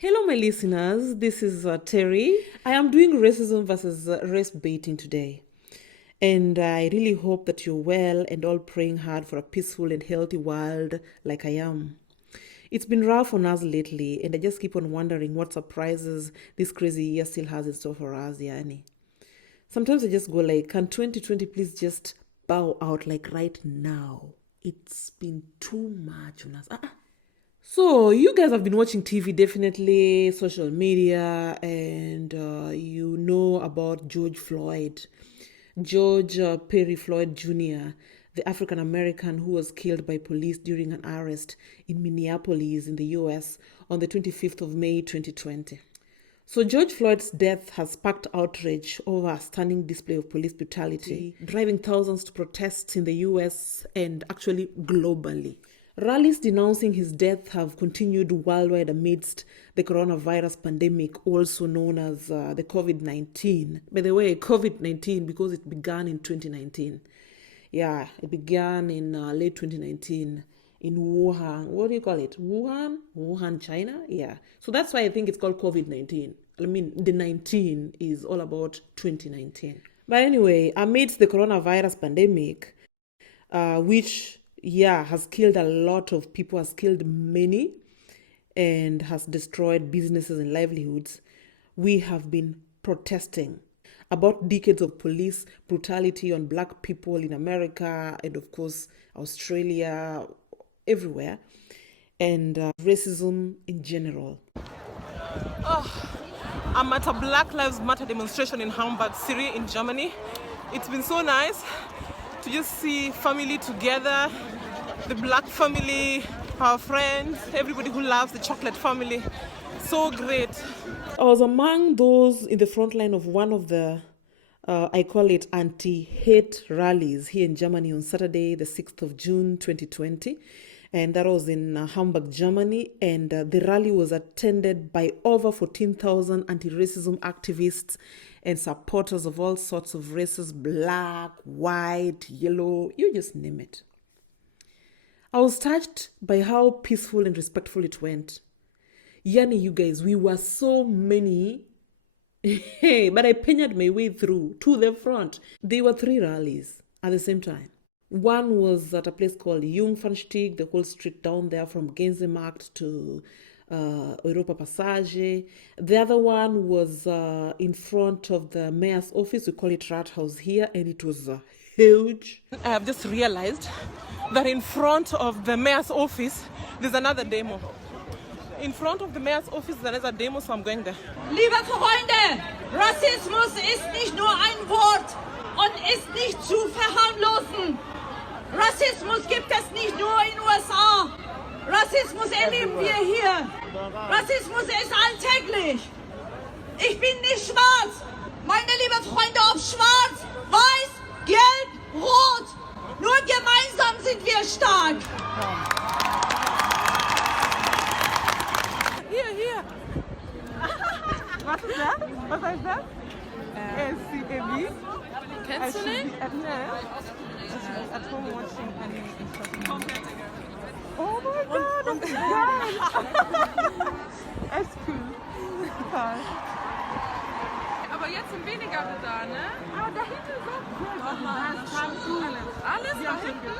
Hello, my listeners. This is Terry. I am doing racism versus race baiting today. And I really hope that you're well and all praying hard for a peaceful and healthy world like I am. It's been rough on us lately, and I just keep on wondering what surprises this crazy year still has in store for us, Yani. Sometimes I just go like, can 2020 please just bow out like right now? It's been too much on us. So, you guys have been watching TV, definitely, social media, and you know about George Floyd. George Perry Floyd Jr., the African American who was killed by police during an arrest in Minneapolis in the US on the 25th of May 2020. So George Floyd's death has sparked outrage over a stunning display of police brutality, driving thousands to protests in the US and actually globally. Rallies denouncing his death have continued worldwide amidst the coronavirus pandemic, also known as the COVID-19. By the way, COVID-19 because it began in 2019. Yeah, it began in late 2019 in Wuhan. What do you call it? Wuhan, China? Yeah. So that's why I think it's called COVID-19. I mean, the 19 is all about 2019. But anyway, amidst the coronavirus pandemic, which has killed a lot of people, has killed many, and has destroyed businesses and livelihoods, we have been protesting about decades of police brutality on black people in America and, of course, Australia, everywhere, and racism in general. I'm at a Black Lives Matter demonstration in Hamburg City in Germany. It's been so nice to just see family together, the black family, our friends, everybody who loves the chocolate family. So great. I was among those in the front line of one of the, I call it anti-hate rallies here in Germany on Saturday, the 6th of June, 2020. And that was in Hamburg, Germany. And the rally was attended by over 14,000 anti-racism activists and supporters of all sorts of races, black, white, yellow, you just name it. I was touched by how peaceful and respectful it went. Yani, you guys, we were so many, but I penyered my way through to the front. There were 3 rallies at the same time. One was at a place called Jungfernstieg, the whole street down there from Gänsemarkt to Europa Passage. The other one was in front of the mayor's office. We call it Rathaus here, and it was huge. I have just realized that in front of the mayor's office, there's another demo. In front of the mayor's office, there is a demo, so I'm going there. Liebe Freunde, Rassismus ist nicht nur ein Wort und ist nicht zu verharmlosen. Rassismus gibt es nicht nur in den USA. Rassismus erleben wir hier. Rassismus ist alltäglich. Ich bin nicht schwarz. Meine lieben Freunde, ob schwarz, weiß, gelb, rot. Nur gemeinsam sind wir stark. Hier. Was ist das? Was heißt das? SCAB. Kennst du nicht? At home watching anime. Oh my god, das ist geil! Echt cool. Total. Aber jetzt sind weniger da, ne? Ah, da hinten ist auch cool. Alles da hinten?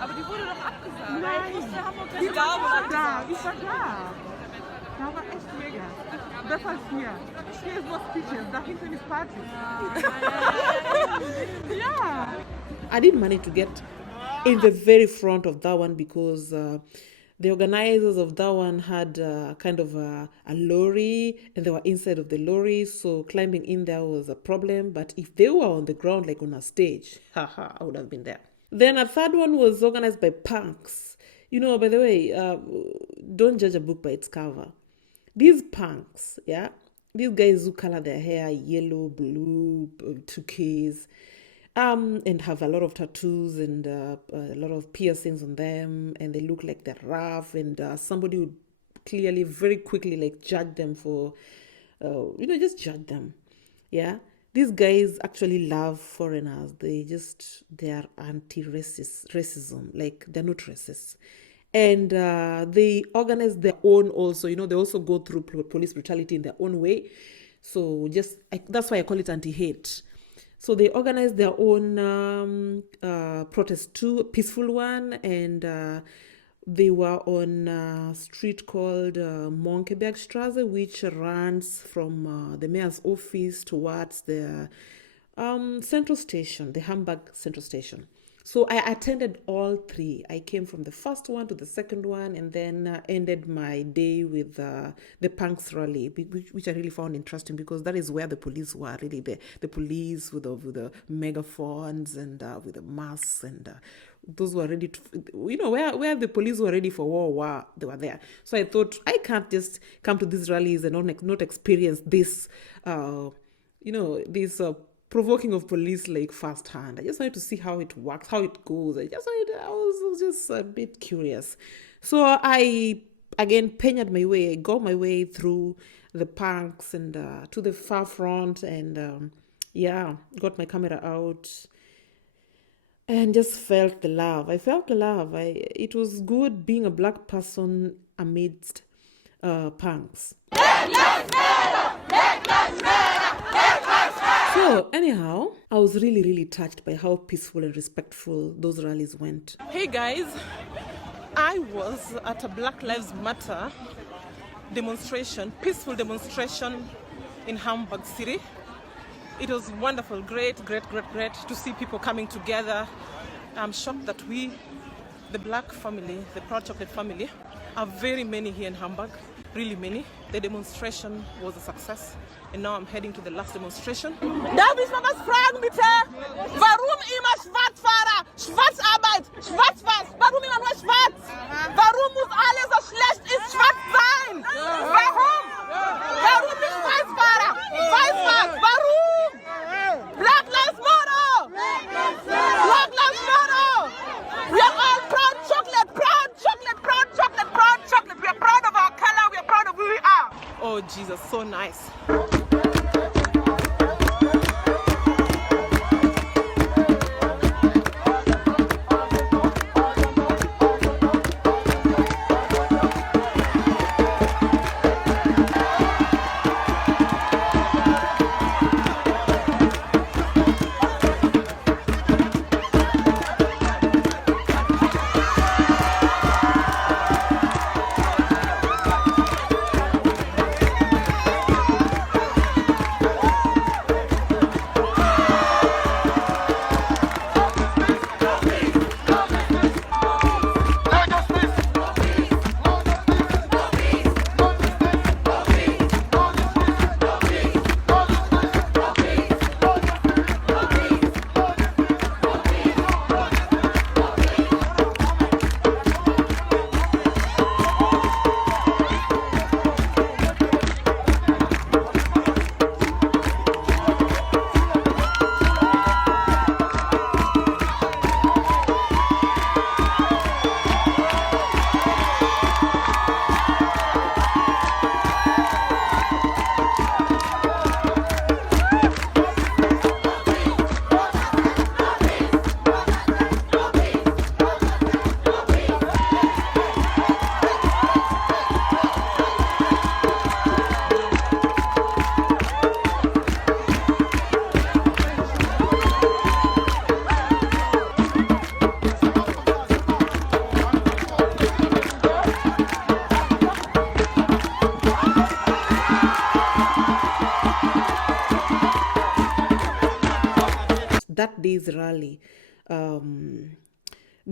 Aber die wurde doch abgesagt. Nein, Ich wusste, Hamburg ich war da. Da war echt mega. Besser als hier. Hier ist nur Speeches, da hinten ist Party. Ja. I didn't manage to get in the very front of that one because the organizers of that one had kind of a lorry and they were inside of the lorry, so climbing in there was a problem. But if they were on the ground, like on a stage, I would have been there. Then a third one was organized by punks. You know, by the way, don't judge a book by its cover. These punks, these guys who color their hair yellow, blue, turquoise, and have a lot of tattoos and a lot of piercings on them, and they look like they're rough, and somebody would clearly, very quickly, like judge them for, just judge them. Yeah, these guys actually love foreigners. They are anti-racism, like they're not racist, And they organize their own also, they also go through police brutality in their own way. So that's why I call it anti-hate. So they organize their own protest too, a peaceful one, and they were on a street called Monkebergstrasse, which runs from the mayor's office towards the central station, the Hamburg central station. So I attended all three. I came from the first one to the second one, and then ended my day with the punks rally, which I really found interesting because that is where the police were really there. The police with the megaphones and with the masks, and those were ready to, where the police were ready for war, they were there. So I thought, I can't just come to these rallies and not experience this, this provoking of police like firsthand. I just wanted to see how it works, how it goes. I was just a bit curious. So I again penyered my way. I got my way through the punks and to the far front, and got my camera out and just felt the love. I felt the love. It was good being a black person amidst punks. So anyhow, I was really, really touched by how peaceful and respectful those rallies went. Hey guys, I was at a Black Lives Matter demonstration, peaceful demonstration in Hamburg City. It was wonderful, great to see people coming together. I'm shocked that we, the black family, the Proud Chocolate family, are very many here in Hamburg, really many. The demonstration was a success, and now I'm heading to the last demonstration. Darf ich mal was fragen, bitte? Warum immer Schwarzfahrer? Schwarzarbeit, Schwarzfahren. Warum immer nur schwarz? Warum muss alles so schlecht ist schwarz sein? Warum? Warum nicht Weißfahrer? Weißfahrt, warum? Black Lives Matter! Black Lives Matter! We are all proud chocolate, proud chocolate, proud chocolate, proud chocolate. We are proud of our color, we are proud of who we are. Oh Jesus, so nice. That day's rally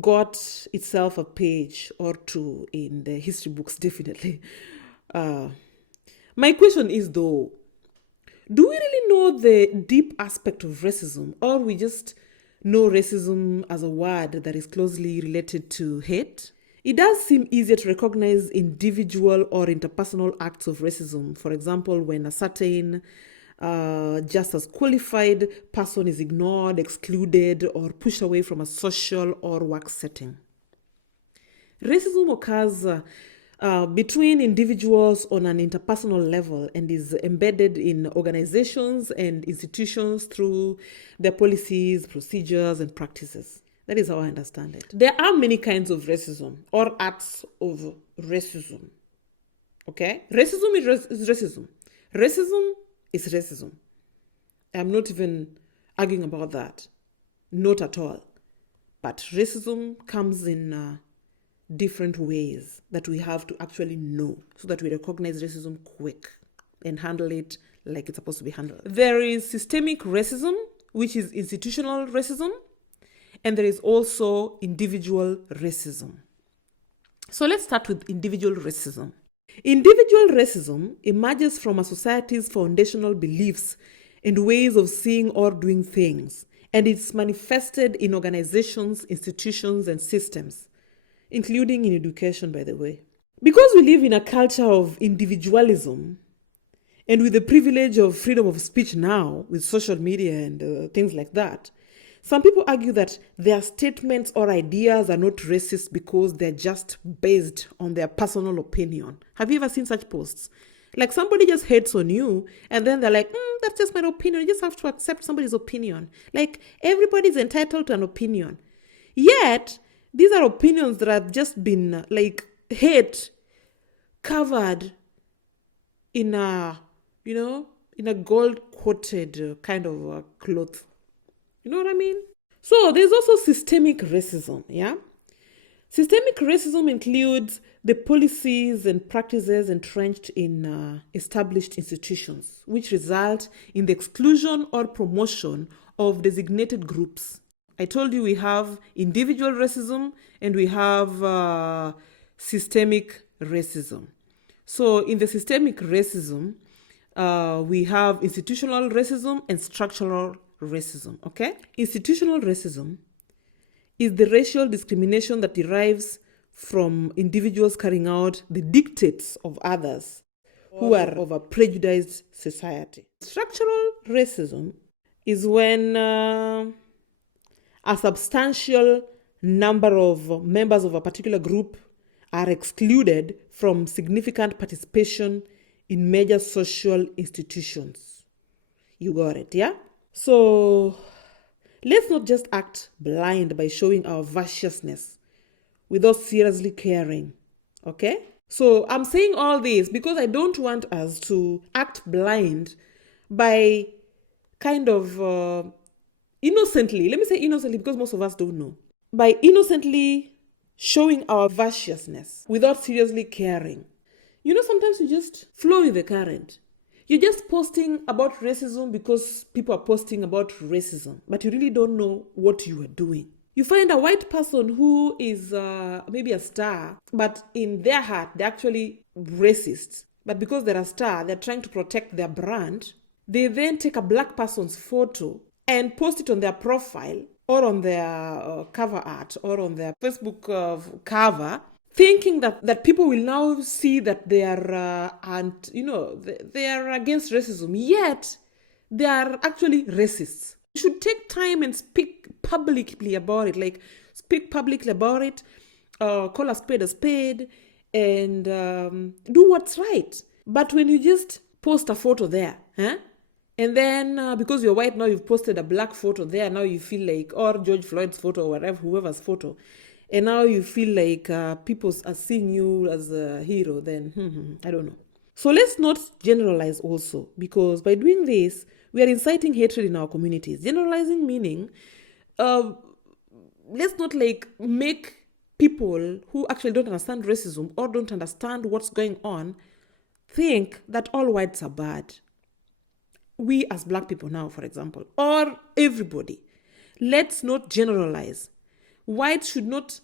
got itself a page or two in the history books, definitely. My question is though, do we really know the deep aspect of racism, or we just know racism as a word that is closely related to hate? It does seem easier to recognize individual or interpersonal acts of racism. For example, when a certain just as qualified person is ignored, excluded, or pushed away from a social or work setting. Racism occurs between individuals on an interpersonal level and is embedded in organizations and institutions through their policies, procedures, and practices. That is how I understand it. There are many kinds of racism or acts of racism. Okay? Racism is racism. Racism is racism. I'm not even arguing about that. Not at all. But racism comes in different ways that we have to actually know so that we recognize racism quick and handle it like it's supposed to be handled. There is systemic racism, which is institutional racism, and there is also individual racism. So let's start with individual racism. Individual racism emerges from a society's foundational beliefs and ways of seeing or doing things, and it's manifested in organizations, institutions, and systems, including in education, by the way. Because we live in a culture of individualism, and with the privilege of freedom of speech now, with social media and things like that, some people argue that their statements or ideas are not racist because they're just based on their personal opinion. Have you ever seen such posts? Like somebody just hates on you and then they're like, that's just my opinion. You just have to accept somebody's opinion. Like everybody's entitled to an opinion. Yet, these are opinions that have just been like hate covered in a, in a gold-coated kind of cloth. You know what I mean? So there's also systemic racism, yeah? Systemic racism includes the policies and practices entrenched in established institutions, which result in the exclusion or promotion of designated groups. I told you we have individual racism and we have systemic racism. So in the systemic racism, we have institutional racism and structural racism, okay? Institutional racism is the racial discrimination that derives from individuals carrying out the dictates of others who are of a prejudiced society. Structural racism is when a substantial number of members of a particular group are excluded from significant participation in major social institutions. You got it, yeah? So let's not just act blind by showing our viciousness without seriously caring, okay? So I'm saying all this because I don't want us to act blind by kind of innocently, let me say innocently because most of us don't know, by innocently showing our viciousness without seriously caring. Sometimes you just flow with the current. You're just posting about racism because people are posting about racism, but you really don't know what you are doing. You find a white person who is maybe a star, but in their heart, they're actually racist. But because they're a star, they're trying to protect their brand. They then take a black person's photo and post it on their profile or on their cover art or on their Facebook cover, thinking that people will now see that they are, they are against racism. Yet, they are actually racists. You should take time and speak publicly about it. Like, speak publicly about it, call a spade, and do what's right. But when you just post a photo there, and then because you're white now, you've posted a black photo there, now you feel like, or George Floyd's photo or whatever, whoever's photo, and now you feel like people are seeing you as a hero, then I don't know. So let's not generalize also, because by doing this, we are inciting hatred in our communities. Generalizing meaning, let's not make people who actually don't understand racism or don't understand what's going on think that all whites are bad. We as black people now, for example, or everybody, let's not generalize. Whites should not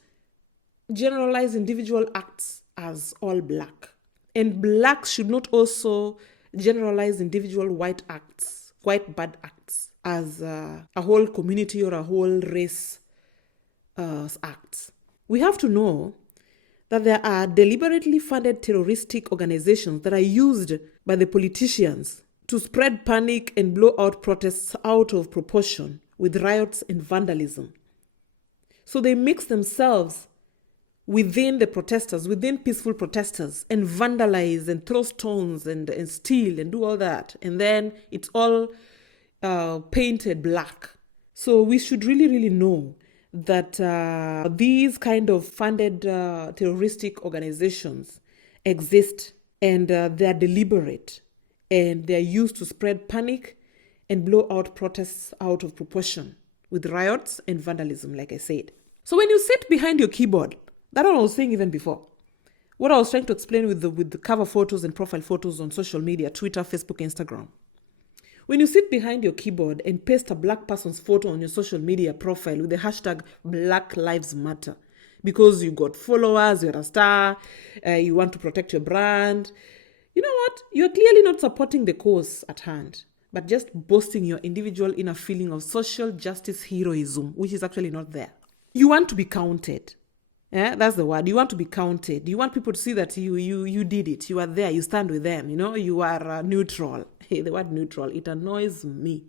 generalize individual acts as all black. And blacks should not also generalize individual white acts, white bad acts, as a whole community or a whole race acts. We have to know that there are deliberately funded terroristic organizations that are used by the politicians to spread panic and blow out protests out of proportion with riots and vandalism. So they mix themselves within the protesters, within peaceful protesters, and vandalize and throw stones and steal and do all that. And then it's all painted black. So we should really, really know that these kind of funded terroristic organizations exist, and they're deliberate, and they're used to spread panic and blow out protests out of proportion with riots and vandalism, like I said. So when you sit behind your keyboard, that's what I was saying even before. What I was trying to explain with the cover photos and profile photos on social media, Twitter, Facebook, Instagram. When you sit behind your keyboard and paste a black person's photo on your social media profile with the hashtag Black Lives Matter, because you got followers, you're a star, you want to protect your brand, you know what? You're clearly not supporting the cause at hand, but just boasting your individual inner feeling of social justice heroism, which is actually not there. You want to be counted. Yeah, that's the word. You want to be counted. You want people to see that you did it. You are there. You stand with them. You know, you are neutral. Hey, the word neutral, it annoys me.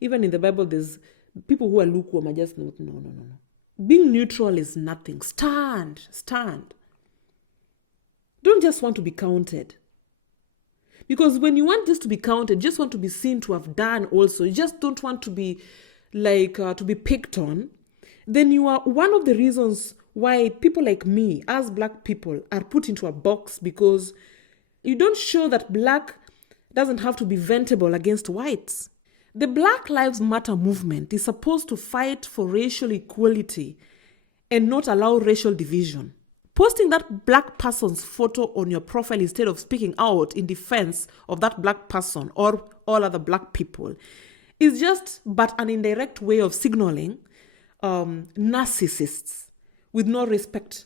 Even in the Bible, there's people who are lukewarm are just no. Being neutral is nothing. Stand. Don't just want to be counted. Because when you want just to be counted, just want to be seen to have done also, you just don't want to be to be picked on, then you are one of the reasons why people like me, as black people, are put into a box, because you don't show that black doesn't have to be ventable against whites. The Black Lives Matter movement is supposed to fight for racial equality and not allow racial division. Posting that black person's photo on your profile instead of speaking out in defense of that black person or all other black people is just but an indirect way of signaling narcissists with no respect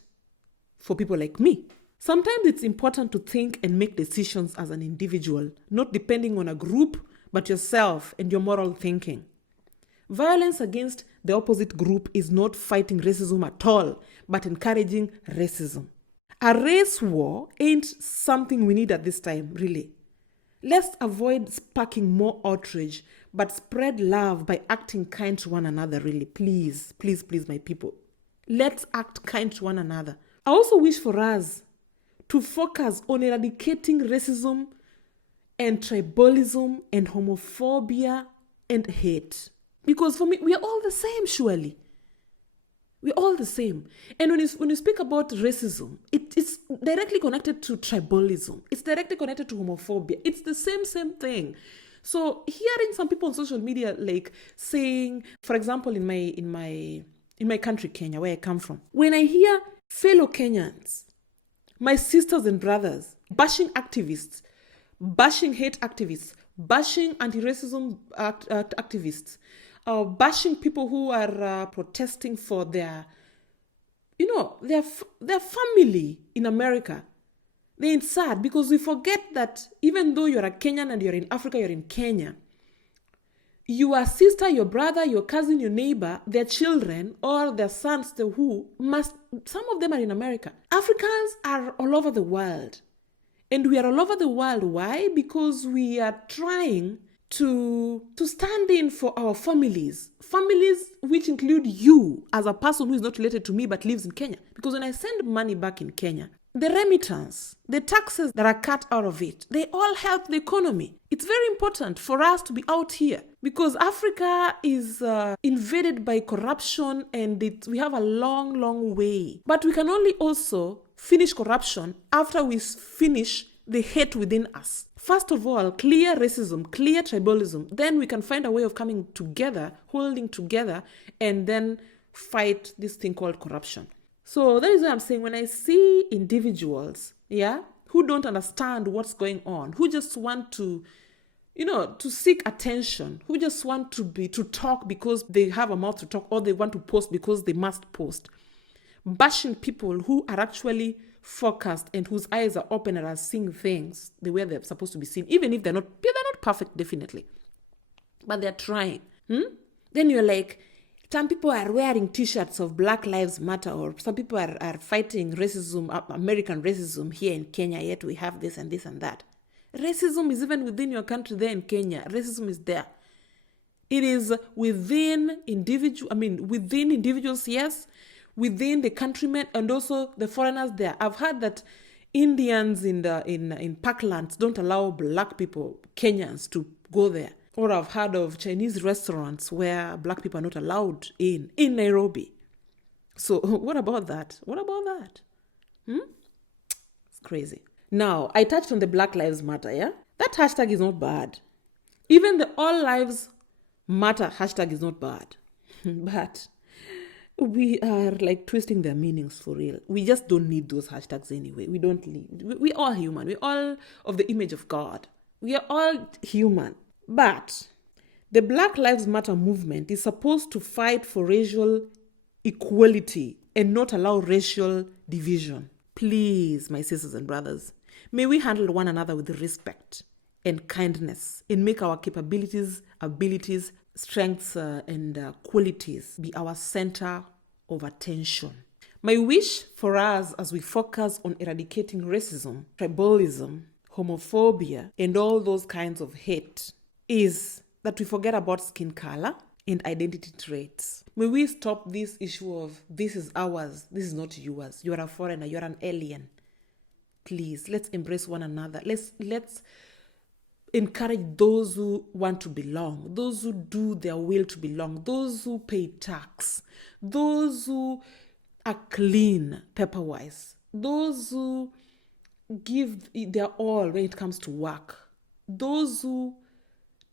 for people like me. Sometimes it's important to think and make decisions as an individual, not depending on a group, but yourself and your moral thinking. Violence against the opposite group is not fighting racism at all, but encouraging racism. A race war ain't something we need at this time, really. Let's avoid sparking more outrage, but spread love by acting kind to one another, really. Please, my people. Let's act kind to one another. I also wish for us to focus on eradicating racism and tribalism and homophobia and hate. Because for me, we are all the same, surely. We're all the same. And when you speak about racism, it's directly connected to tribalism. It's directly connected to homophobia. It's the same thing. So hearing some people on social media like saying, for example, in my country, Kenya, where I come from, when I hear fellow Kenyans, my sisters and brothers, bashing activists, bashing hate activists, bashing anti-racism activists, bashing people who are protesting for their family in America. They're sad because we forget that even though you're a Kenyan and you're in Africa, you're in Kenya, your sister, your brother, your cousin, your neighbor, their children or their sons, some of them are in America. Africans are all over the world. And we are all over the world. Why? Because we are trying to stand in for our families which include you as a person who is not related to me but lives in Kenya. Because when I send money back in Kenya, the remittance, the taxes that are cut out of it, they all help the economy. It's very important for us to be out here because Africa is invaded by corruption and we have a long way. But we can only also finish corruption after we finish the hate within us. First of all, clear racism, clear tribalism. Then we can find a way of coming together, holding together, and then fight this thing called corruption. So that is why I'm saying when I see individuals, who don't understand what's going on, who just want to seek attention, who just want to talk because they have a mouth to talk or they want to post because they must post, bashing people who are actually focused and whose eyes are open and are seeing things the way they're supposed to be seen, even if they're not perfect, definitely, but they're trying. Then you're like, some people are wearing t-shirts of Black Lives Matter, or some people are fighting racism, American racism here in Kenya, yet we have this and this and that. Racism is even within your country there in Kenya. Racism is there. It is within individuals, yes, within the countrymen and also the foreigners there. I've heard that Indians in parklands don't allow black people, Kenyans, to go there. Or I've heard of Chinese restaurants where black people are not allowed in Nairobi. So what about that? What about that? It's crazy. Now, I touched on the Black Lives Matter, yeah? That hashtag is not bad. Even the All Lives Matter hashtag is not bad. But we are like twisting their meanings for real. We just don't need those hashtags anyway. We don't need. We're all human. We're all of the image of God. We are all human. But the Black Lives Matter movement is supposed to fight for racial equality and not allow racial division. Please, my sisters and brothers, may we handle one another with respect and kindness and make our capabilities, abilities, strengths, and qualities be our center of attention. My wish for us as we focus on eradicating racism, tribalism, homophobia, and all those kinds of hate is that we forget about skin color and identity traits. May we stop this issue of this is ours, this is not yours. You are a foreigner, you are an alien. Please, let's embrace one another. Let's encourage those who want to belong, those who do their will to belong, those who pay tax, those who are clean paper-wise, those who give their all when it comes to work, those who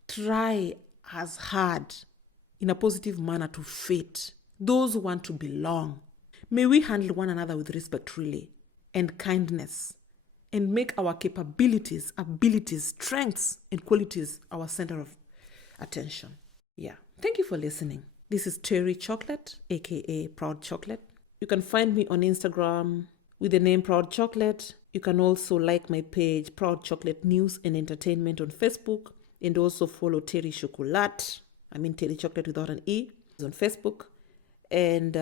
try as hard in a positive manner to fit, those who want to belong. May we handle one another with respect, really, and kindness, and make our capabilities, abilities, strengths, and qualities our center of attention. Yeah. Thank you for listening. This is TERRYCHOCOLAT, aka Proud Chocolate. You can find me on Instagram with the name Proud Chocolate. You can also like my page, Proud Chocolate News and Entertainment on Facebook, and also follow TERRYCHOCOLAT. I mean Terry Chocolate without an E on Facebook. And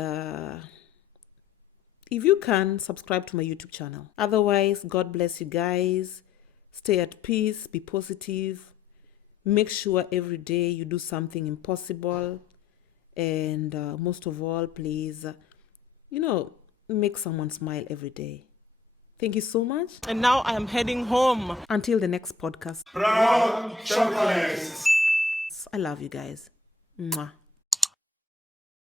if you can, subscribe to my YouTube channel. Otherwise, God bless you guys. Stay at peace, be positive. Make sure every day you do something impossible. And most of all, please, make someone smile every day. Thank you so much. And now I am heading home. Until the next podcast. Proud Chocolate. I love you guys. Mwah.